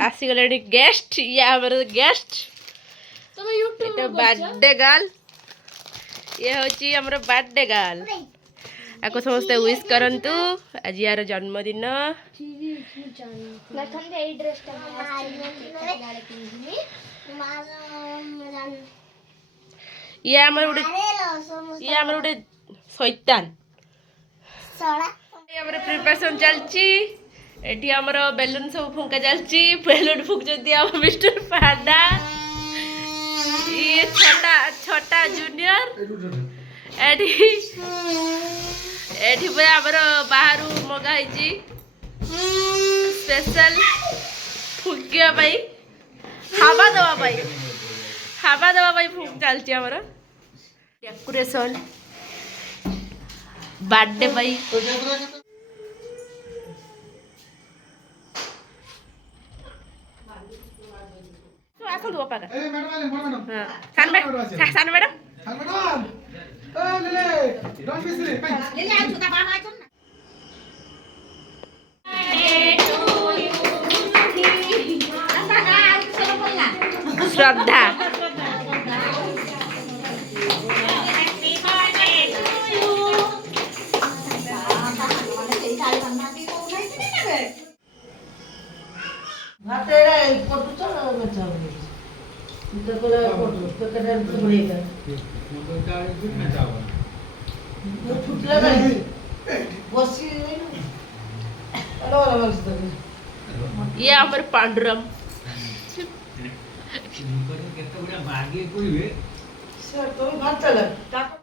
ଆସିଗଲେଣି ଗେଷ୍ଟ ଇଏ ଆମର ଗେଷ୍ଟ ଏଟା ବାର୍ଥଡେ ଗାର୍ଲ ଇଏ ହଉଛି ଆମର ବାର୍ଥଡେ ଗାର୍ଲ ଆକୁ ସମସ୍ତେ ୱିଶ୍ କରନ୍ତୁ ଆଜି ୟାର ଜନ୍ମଦିନ ଇଏ ଆମର ଗୋଟେ ଶୈତାନ ଆମର ପ୍ରିପାରେସନ ଚାଲିଛି ଏଠି ଆମର ବେଲୁନ ସବୁ ଫୁଙ୍କା ଚାଲିଛି ବେଲୁନ ଫୁଙ୍କୁଛନ୍ତି ଆମ ମିଷ୍ଟର ପାଣ୍ଡା ଇଏ ଛୋଟା ଜୁନିୟର ଏଠି ପୁରା ଆମର ବାହାରୁ ମଗା ହେଇଛି ସ୍ପେଶାଲ ଫୁଙ୍କିବା ପାଇଁ ହାବା ଦେବା ପାଇଁ ଚାଲିଛି ଆମର ଡେକୋରେସନ ବାର୍ଥଡେ ପାଇଁ ଆସନ୍ତୁ ବାପା ସାନ ମ୍ୟାଡ଼ାମ ଶ୍ରଦ୍ଧା ये आमर पांडुरम केते बढिया भागी कोइबे सर तो भात चला